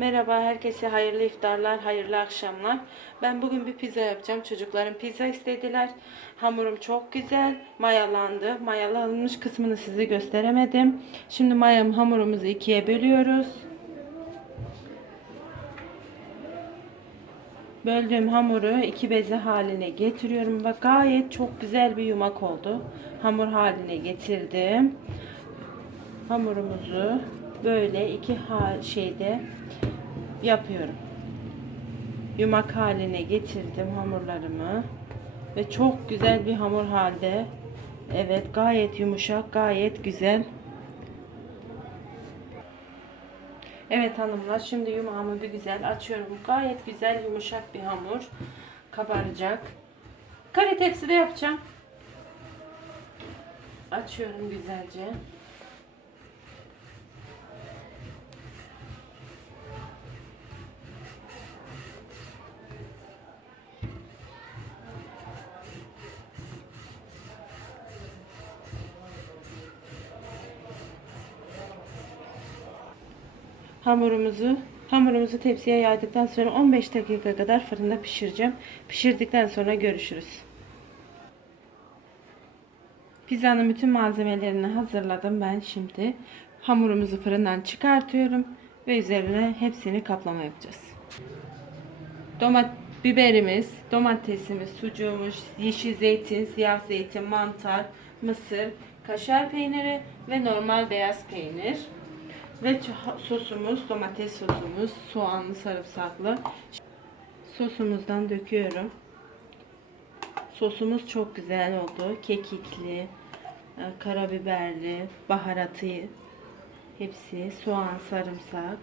Merhaba herkese hayırlı iftarlar, hayırlı akşamlar. Ben bugün bir pizza yapacağım. Çocuklarım pizza istediler. Hamurum çok güzel, mayalandı. Mayalanmış kısmını size gösteremedim. Şimdi mayam hamurumuzu ikiye bölüyoruz. Böldüğüm hamuru iki beze haline getiriyorum. Bak gayet çok güzel bir yumak oldu. Hamur haline getirdim. Hamurumuzu böyle iki şeyde yapıyorum. Yumak haline getirdim hamurlarımı ve çok güzel bir hamur halde. Evet, gayet yumuşak, gayet güzel. Evet hanımlar, şimdi yumağımı bir güzel açıyorum. Gayet güzel yumuşak bir hamur kabaracak. Kare tepside yapacağım. Açıyorum güzelce. Hamurumuzu hamurumuzu tepsiye yaydıktan sonra 15 dakika kadar fırında pişireceğim. Pişirdikten sonra görüşürüz. Pizzanın bütün malzemelerini hazırladım ben şimdi. Hamurumuzu fırından çıkartıyorum ve üzerine hepsini kaplama yapacağız. Domat biberimiz, domatesimiz, sucuğumuz, yeşil zeytin, siyah zeytin, mantar, mısır, kaşar peyniri ve normal beyaz peynir. Ve sosumuz, domates sosumuz, soğanlı, sarımsaklı. Sosumuzdan döküyorum. Sosumuz çok güzel oldu. Kekikli, e, karabiberli, baharatı hepsi, soğan, sarımsak.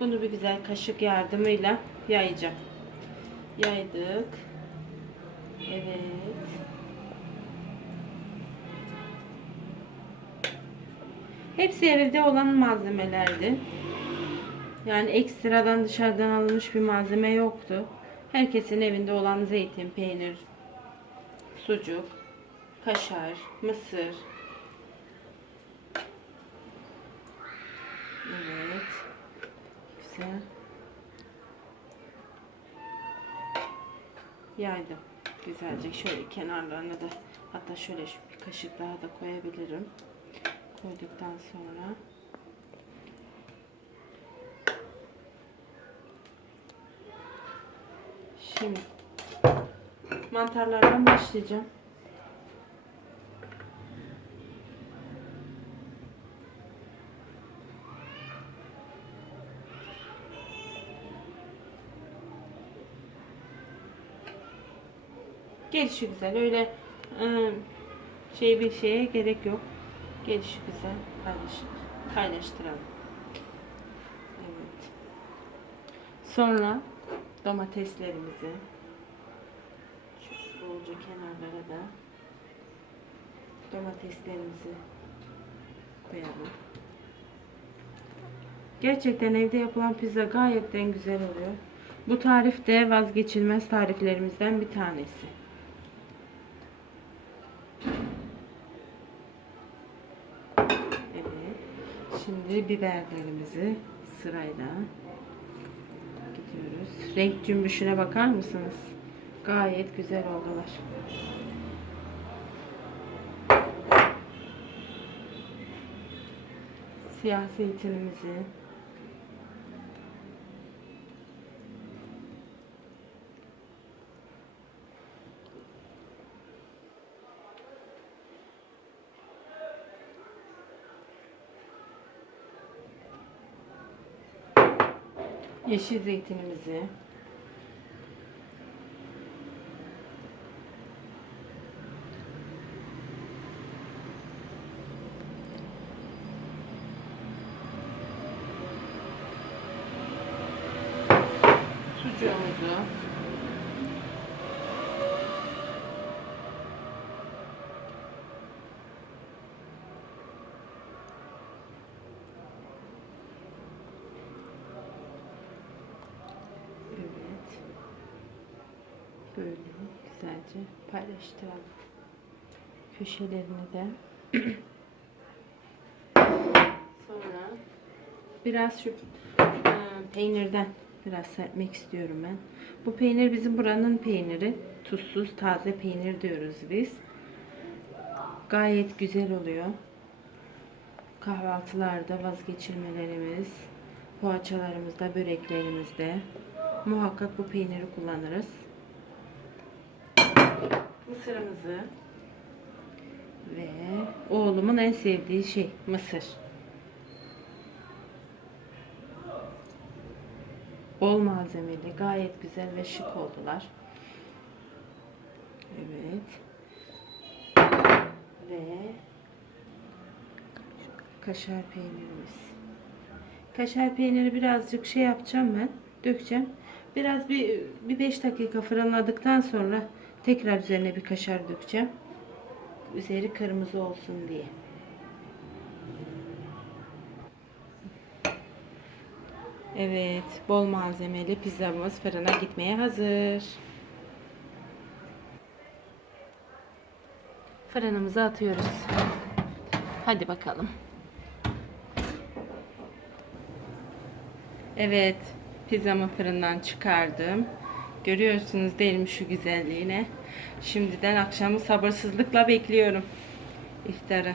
Bunu bir güzel kaşık yardımıyla yayacağım. Yaydık. Evet. Hepsi evde olan malzemelerdi. Yani ekstradan dışarıdan alınmış bir malzeme yoktu. Herkesin evinde olan zeytin, peynir, sucuk, kaşar, mısır. Evet. Güzel. Yaydım. Güzelce şöyle kenarlarına da hatta şöyle bir kaşık daha da koyabilirim koyduktan sonra şimdi mantarlardan başlayacağım. Gelişi güzel. Öyle ıı, şey bir şeye gerek yok. Gelişi güzel. Paylaşır. Paylaştıralım. Evet. Sonra domateslerimizi bolca kenarlara da domateslerimizi koyalım. Gerçekten evde yapılan pizza gayetten güzel oluyor. Bu tarif de vazgeçilmez tariflerimizden bir tanesi. Evet. Şimdi biberlerimizi sırayla gidiyoruz. Renk cümbüşüne bakar mısınız? Gayet güzel oldular. Siyah zeytinimizi yeşil zeytinimizi. Sucuğumuzu Evet. Böyle güzelce paylaştıralım. Köşelerini de. Sonra biraz şu e, peynirden biraz serpmek istiyorum ben. Bu peynir bizim buranın peyniri. Tuzsuz taze peynir diyoruz biz. Gayet güzel oluyor. Kahvaltılarda vazgeçilmelerimiz, poğaçalarımızda, böreklerimizde muhakkak bu peyniri kullanırız. Mısırımızı ve oğlumun en sevdiği şey mısır. Bol malzemeli, gayet güzel ve şık oldular. Evet. Ve kaşar peynirimiz. Kaşar peyniri birazcık şey yapacağım ben. Dökeceğim. Biraz bir bir 5 dakika fırınladıktan sonra tekrar üzerine bir kaşar dökeceğim. Üzeri kırmızı olsun diye. Evet, bol malzemeli pizzamız fırına gitmeye hazır. Fırınımıza atıyoruz. Hadi bakalım. Evet, pizzamı fırından çıkardım. Görüyorsunuz değil mi şu güzelliğine? Şimdiden akşamı sabırsızlıkla bekliyorum. İftarı.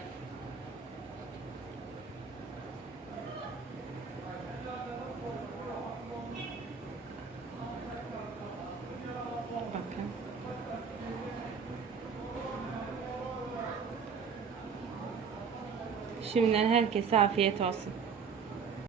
Şimdiden herkese afiyet olsun.